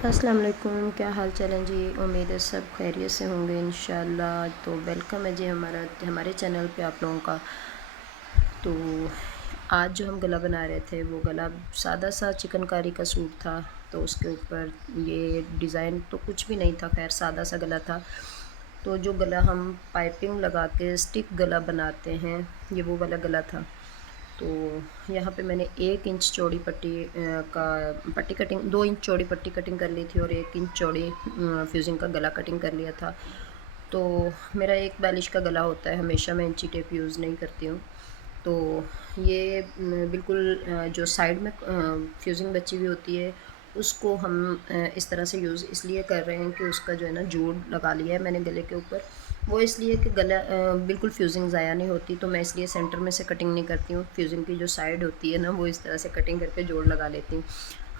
अस्सलाम वालेकुम, क्या हाल चाल है जी। उम्मीद है सब खैरियत से होंगे इंशाल्लाह। तो वेलकम है जी हमारे चैनल पे आप लोगों का। तो आज जो हम गला बना रहे थे वो गला सादा सा चिकनकारी का सूट था। तो उसके ऊपर ये डिज़ाइन तो कुछ भी नहीं था, खैर सादा सा गला था। तो जो गला हम पाइपिंग लगा के स्टिक गला बनाते हैं, ये वो वाला गला था। तो यहाँ पे मैंने 1 इंच चौड़ी पट्टी कटिंग, 2 इंच चौड़ी पट्टी कटिंग कर ली थी और 1 इंच चौड़ी फ्यूजिंग का गला कटिंग कर लिया था। तो मेरा एक बैलिश का गला होता है, हमेशा मैं इंची टेप यूज़ नहीं करती हूँ। तो ये बिल्कुल जो साइड में फ्यूजिंग बची हुई होती है उसको हम इस तरह से यूज़ इसलिए कर रहे हैं कि उसका जो है ना जोड़ लगा लिया है मैंने गले के ऊपर। वो इसलिए कि गला बिल्कुल फ्यूजिंग ज़ाया नहीं होती, तो मैं इसलिए सेंटर में से कटिंग नहीं करती हूँ। फ्यूजिंग की जो साइड होती है ना वो इस तरह से कटिंग करके जोड़ लगा लेती हूँ।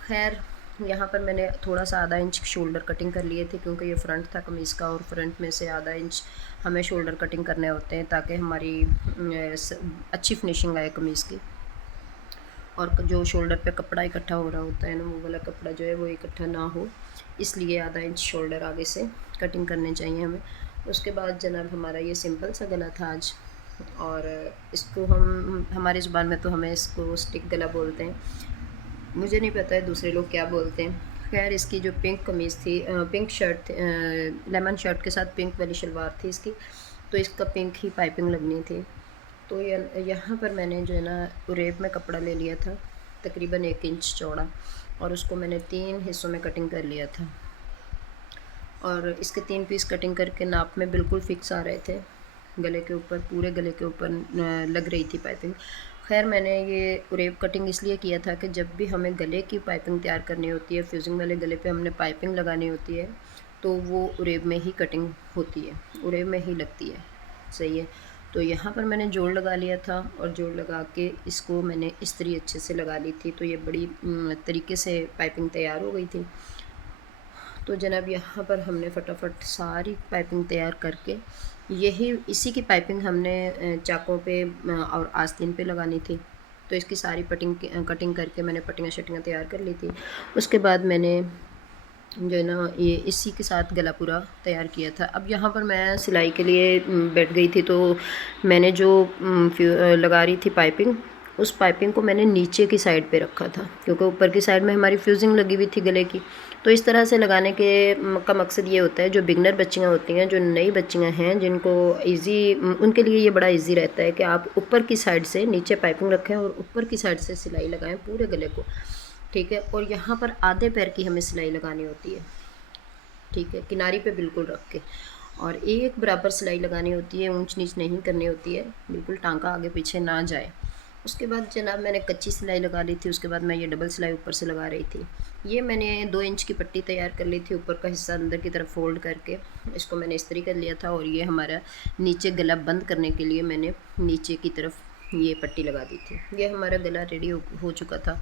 खैर, यहाँ पर मैंने थोड़ा सा आधा इंच शोल्डर कटिंग कर लिए थे क्योंकि ये फ्रंट था कमीज़ का और फ्रंट में से आधा इंच हमें शोल्डर कटिंग करने होते हैं ताकि हमारी अच्छी फिनिशिंग आए कमीज़ की। और जो शोल्डर पे कपड़ा इकट्ठा हो रहा होता है ना, वो वाला कपड़ा जो है वो इकट्ठा ना हो, इसलिए आधा इंच शोल्डर आगे से कटिंग करने चाहिए हमें। उसके बाद जनाब हमारा ये सिंपल सा गला था आज। और इसको हम हमारी ज़ुबान में तो हमें इसको स्टिक गला बोलते हैं, मुझे नहीं पता है दूसरे लोग क्या बोलते हैं। खैर, इसकी जो पिंक कमीज़ थी, पिंक शर्ट थी, लेमन शर्ट के साथ पिंक वाली शलवार थी इसकी, तो इसका पिंक ही पाइपिंग लगनी थी। तो यहाँ पर मैंने जो है ना उरेब में कपड़ा ले लिया था तकरीबन 1 इंच चौड़ा, और उसको मैंने 3 हिस्सों में कटिंग कर लिया था। और इसके 3 पीस कटिंग करके नाप में बिल्कुल फिक्स आ रहे थे। गले के ऊपर, पूरे गले के ऊपर लग रही थी पाइपिंग। खैर, मैंने ये उरेब कटिंग इसलिए किया था कि जब भी हमें गले की पाइपिंग तैयार करनी होती है, फ्यूजिंग वाले गले पे हमने पाइपिंग लगानी होती है, तो वो उरेब में ही कटिंग होती है, उरेब में ही लगती है। सही है। तो यहाँ पर मैंने जोड़ लगा लिया था और जोड़ लगा के इसको मैंने इस्त्री अच्छे से लगा ली थी, तो ये बड़ी तरीके से पाइपिंग तैयार हो गई थी। तो जनाब यहाँ पर हमने फटाफट सारी पाइपिंग तैयार करके इसी की पाइपिंग हमने चाकों पे और आस्तीन पे लगानी थी। तो इसकी सारी कटिंग करके मैंने पट्टियाँ शट्टियाँ तैयार कर ली थी। उसके बाद मैंने जो है ना ये इसी के साथ गला पूरा तैयार किया था। अब यहाँ पर मैं सिलाई के लिए बैठ गई थी, तो मैंने जो लगा रही थी पाइपिंग, उस पाइपिंग को मैंने नीचे की साइड पे रखा था क्योंकि ऊपर की साइड में हमारी फ्यूजिंग लगी हुई थी गले की। तो इस तरह से लगाने के का मकसद ये होता है, जो बिगनर बच्चियाँ होती हैं, जो नई बच्चियाँ हैं, जिनको उनके लिए ये बड़ा ईजी रहता है कि आप ऊपर की साइड से नीचे पाइपिंग रखें और ऊपर की साइड से सिलाई लगाएं पूरे गले को। ठीक है। और यहाँ पर आधे पैर की हमें सिलाई लगानी होती है। ठीक है, किनारी पे बिल्कुल रख के, और एक बराबर सिलाई लगानी होती है, ऊंच नीच नहीं करनी होती है, बिल्कुल टांका आगे पीछे ना जाए। उसके बाद जनाब मैंने कच्ची सिलाई लगा ली थी। उसके बाद मैं ये डबल सिलाई ऊपर से लगा रही थी। ये मैंने 2 इंच की पट्टी तैयार कर ली थी, ऊपर का हिस्सा अंदर की तरफ फोल्ड करके इसको मैंने इस्त्री कर लिया था। और ये हमारा नीचे गला बंद करने के लिए मैंने नीचे की तरफ ये पट्टी लगा दी थी। ये हमारा गला रेडी हो चुका था।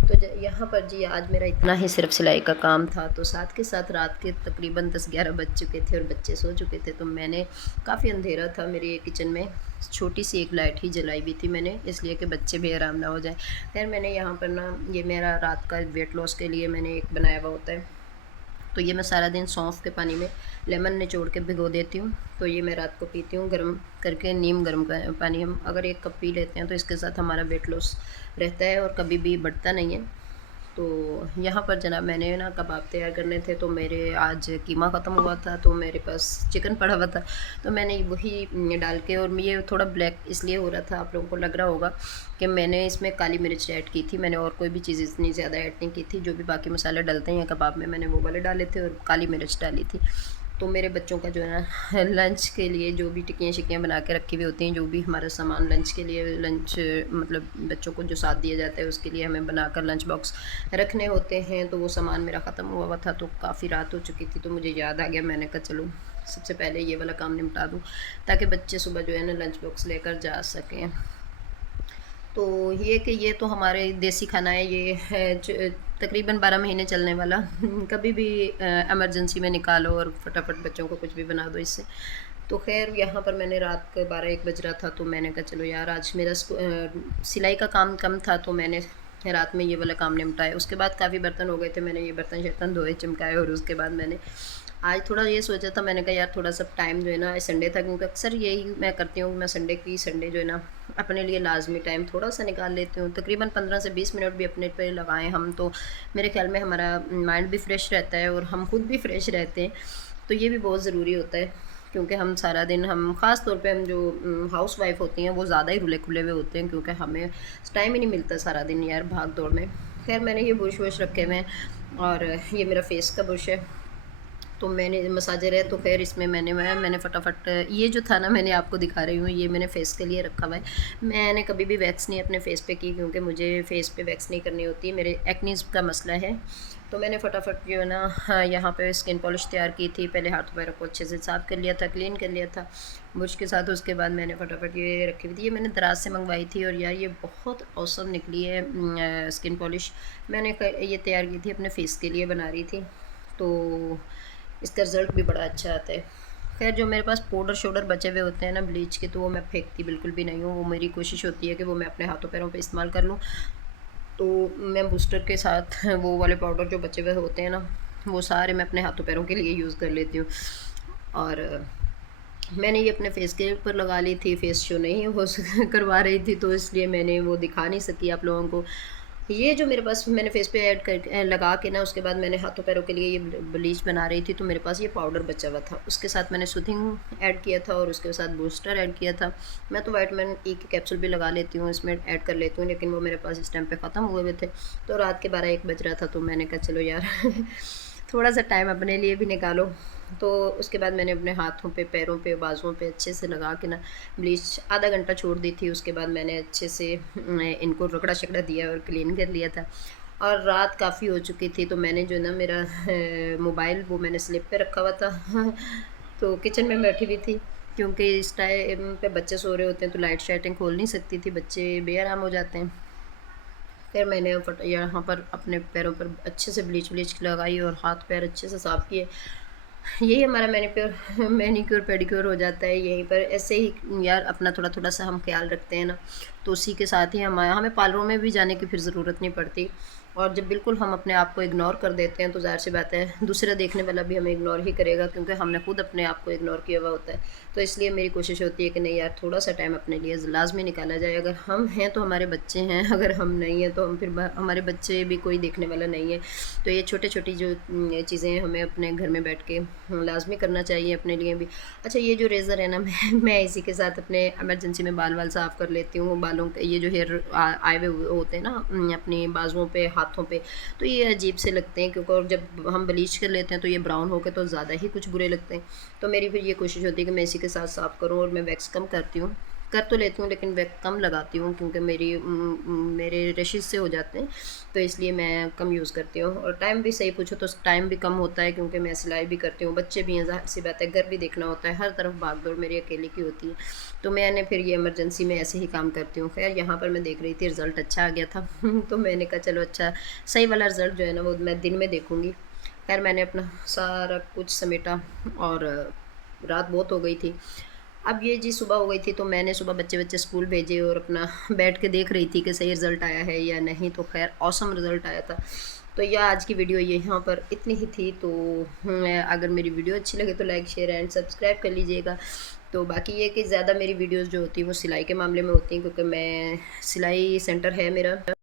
तो यहाँ पर जी आज मेरा इतना ही सिर्फ सिलाई का काम था। तो साथ के साथ रात के तकरीबन 10-11 बज चुके थे और बच्चे सो चुके थे। तो मैंने काफ़ी अंधेरा था, मेरे किचन में छोटी सी एक लाइट ही जलाई हुई थी मैंने, इसलिए कि बच्चे भी आराम ना हो जाए। खैर, मैंने यहाँ पर ना ये मेरा रात का वेट लॉस के लिए मैंने एक बनाया हुआ होता है। तो ये मैं सारा दिन सौंफ के पानी में लेमन निचोड़ के भिगो देती हूँ। तो ये मैं रात को पीती हूँ गर्म करके, नीम गर्म का पानी हम अगर 1 कप पी लेते हैं तो इसके साथ हमारा वेट लॉस रहता है और कभी भी बढ़ता नहीं है। तो यहाँ पर जनाब मैंने ना कबाब तैयार करने थे, तो मेरे आज कीमा ख़त्म हुआ था, तो मेरे पास चिकन पड़ा हुआ था, तो मैंने वही डाल के, और ये थोड़ा ब्लैक इसलिए हो रहा था, आप लोगों को लग रहा होगा कि मैंने इसमें काली मिर्च ऐड की थी। मैंने और कोई भी चीज़ इतनी ज़्यादा ऐड नहीं की थी, जो भी बाकी मसाले डलते हैं कबाब में मैंने वो वाले डाले थे और काली मिर्च डाली थी। तो मेरे बच्चों का जो है ना लंच के लिए जो भी टिक्कियाँ शिक्कियाँ बना के रखी हुई होती हैं, जो भी हमारा सामान लंच के लिए, लंच मतलब बच्चों को जो साथ दिया जाता है उसके लिए हमें बनाकर लंच बॉक्स रखने होते हैं, तो वो सामान मेरा ख़त्म हुआ था। तो काफ़ी रात हो चुकी थी, तो मुझे याद आ गया, मैंने कहा चलो सबसे पहले ये वाला काम निपटा दूँ ताकि बच्चे सुबह जो है ना लंच बॉक्स लेकर जा सकें। तो ये कि ये तो हमारे देसी खाना है, ये है तकरीबन 12 महीने चलने वाला कभी भी इमरजेंसी में निकालो और फटाफट बच्चों को कुछ भी बना दो इससे। तो खैर, यहाँ पर मैंने रात के 12-1 बज रहा था, तो मैंने कहा चलो यार आज मेरा सिलाई का काम कम था, तो मैंने रात में ये वाला काम निपटाया। उसके बाद काफ़ी बर्तन हो गए थे, मैंने ये बर्तन शर्तन धोए चमकाए। और उसके बाद मैंने आज थोड़ा ये सोचा था, मैंने कहा यार थोड़ा सा टाइम जो है ना, संडे था क्योंकि अक्सर यही मैं करती हूँ, मैं संडे जो है ना अपने लिए लाजमी टाइम थोड़ा सा निकाल लेती हूँ। तकरीबन 15 से 20 मिनट भी अपने पे लगाएं हम, तो मेरे ख्याल में हमारा माइंड भी फ्रेश रहता है और हम खुद भी फ्रेश रहते हैं। तो ये भी बहुत ज़रूरी होता है, क्योंकि हम सारा दिन, हम ख़ास तौर पे हम जो हाउस वाइफ होती हैं वो ज़्यादा ही रुले खुले हुए होते हैं, क्योंकि हमें टाइम ही नहीं मिलता सारा दिन यार भाग दौड़ में। खैर मैंने ये बुरुश वुश रखे हुए हैं और ये मेरा फेस का बुरुश है, तो मैंने मसाजर है, तो खैर इसमें मैंने फटाफट ये जो था ना, मैंने आपको दिखा रही हूँ, ये मैंने फ़ेस के लिए रखा हुआ है। मैंने कभी भी वैक्स नहीं अपने फ़ेस पे की, क्योंकि मुझे फ़ेस पे वैक्स नहीं करनी होती, मेरे एक्नीज़ का मसला है। तो मैंने फटाफट जो है ना, हाँ, यहाँ पे स्किन पॉलिश तैयार की थी। पहले हाथ पैरों को अच्छे से साफ़ कर लिया था, क्लीन कर लिया था बुरुश के साथ। उसके बाद मैंने फटाफट ये रखी हुई थी, ये मैंने दराज से मंगवाई थी और यार ये बहुत औसम निकली है स्किन पॉलिश। मैंने ये तैयार की थी, अपने फ़ेस के लिए बना रही थी, तो इसका रिज़ल्ट भी बड़ा अच्छा आता है। खैर जो मेरे पास पाउडर शाउडर बचे हुए होते हैं ना ब्लीच के, तो वो मैं फेंकती बिल्कुल भी नहीं हूँ। वो मेरी कोशिश होती है कि वो मैं अपने हाथों पैरों पे इस्तेमाल कर लूँ। तो मैं बूस्टर के साथ वो वाले पाउडर जो बचे हुए होते हैं ना, वो सारे मैं अपने हाथों पैरों के लिए यूज़ कर लेती हूँ। और मैंने ये अपने फेस के ऊपर लगा ली थी, फेस शो नहीं हो करवा रही थी, तो इसलिए मैंने वो दिखा नहीं सकी आप लोगों को। ये जो मेरे पास मैंने फेस पे ऐड कर लगा के ना, उसके बाद मैंने हाथों पैरों के लिए ये ब्लीच बना रही थी, तो मेरे पास ये पाउडर बचा हुआ था। उसके साथ मैंने सूथिंग ऐड किया था और उसके साथ बूस्टर ऐड किया था। मैं तो विटामिन ई के कैप्सूल भी लगा लेती हूँ, इसमें ऐड कर लेती हूँ, लेकिन वो मेरे पास इस टाइम पे ख़त्म हुए हुए थे। तो रात के 12-1 बज रहा था, तो मैंने कहा चलो यार थोड़ा सा टाइम अपने लिए भी निकालो। तो उसके बाद मैंने अपने हाथों पे, पैरों पे, बाजुओं पे अच्छे से लगा के ना ब्लीच आधा घंटा छोड़ दी थी। उसके बाद मैंने अच्छे से इनको रगड़ा शकड़ा दिया और क्लीन कर लिया था। और रात काफ़ी हो चुकी थी, तो मैंने जो है ना मेरा मोबाइल वो मैंने स्लिप पे रखा हुआ था तो किचन में बैठी हुई थी, क्योंकि इस टाइम पे बच्चे सो रहे होते हैं, तो लाइट शाइटें खोल नहीं सकती थी, बच्चे बेआराम हो जाते हैं। फिर मैंने यहाँ पर अपने पैरों पर अच्छे से ब्लीच व्लीच लगाई और हाथ पैर अच्छे से साफ़ किए। यही हमारा मैनीक्योर पेडिक्योर हो जाता है यहीं पर। ऐसे ही यार अपना थोड़ा थोड़ा सा हम ख्याल रखते हैं ना, तो उसी के साथ ही हमें पार्लरों में भी जाने की फिर ज़रूरत नहीं पड़ती। और जब बिल्कुल हम अपने आप को इग्नोर कर देते हैं, तो ज़ाहिर सी बात है दूसरा देखने वाला भी हमें इग्नोर ही करेगा, क्योंकि हमने खुद अपने आप को इग्नोर किया हुआ होता है। तो इसलिए मेरी कोशिश होती है कि नहीं यार, थोड़ा सा टाइम अपने लिए लाजमी निकाला जाए। अगर हम हैं तो हमारे बच्चे हैं, अगर हम नहीं हैं तो हम फिर हमारे बच्चे भी कोई देखने वाला नहीं है। तो ये छोटी छोटी जो चीज़ें हमें अपने घर में बैठ के लाजमी करना चाहिए अपने लिए भी। अच्छा, ये जो रेज़र है ना, मैं इसी के साथ अपने इमरजेंसी में बाल साफ़ कर लेती हूँ। बालों के ये जो हेयर आए हुए होते हैं ना अपनी बाजुओं पे, हाथों पे, तो ये अजीब से लगते हैं, क्योंकि और जब हम ब्लीच कर लेते हैं तो ये ब्राउन होकर तो ज़्यादा ही कुछ बुरे लगते हैं। तो मेरी फिर ये कोशिश होती है कि मैं इसी के साथ साफ़ करूँ। और मैं वैक्स कम करती हूँ, कर तो लेती हूँ, लेकिन वैक्स कम लगाती हूँ, क्योंकि मेरे रशिश से हो जाते हैं, तो इसलिए मैं कम यूज़ करती हूँ। और टाइम भी सही पूछो तो टाइम भी कम होता है, क्योंकि मैं सिलाई भी करती हूँ, बच्चे भी हैं, ज़ाहिर सी बात है, घर भी देखना होता है, हर तरफ भाग दौड़ मेरी अकेले की होती है। तो मैंने फिर ये इमरजेंसी में ऐसे ही काम करती हूँ। खैर यहाँ पर मैं देख रही थी रिज़ल्ट अच्छा आ गया था तो मैंने कहा चलो अच्छा, सही वाला रिज़ल्ट जो है ना वो मैं दिन में देखूँगी। खैर मैंने अपना सारा कुछ समेटा और रात बहुत हो गई थी। अब ये जी सुबह हो गई थी, तो मैंने सुबह बच्चे स्कूल भेजे और अपना बैठ के देख रही थी कि सही रिज़ल्ट आया है या नहीं। तो खैर ऑसम रिज़ल्ट आया था। तो यह आज की वीडियो ये यहाँ पर इतनी ही थी। तो अगर मेरी वीडियो अच्छी लगे तो लाइक शेयर एंड सब्सक्राइब कर लीजिएगा। तो बाकी ये कि ज़्यादा मेरी वीडियोस जो होती हैं वो सिलाई के मामले में होती हैं, क्योंकि मैं सिलाई सेंटर है मेरा।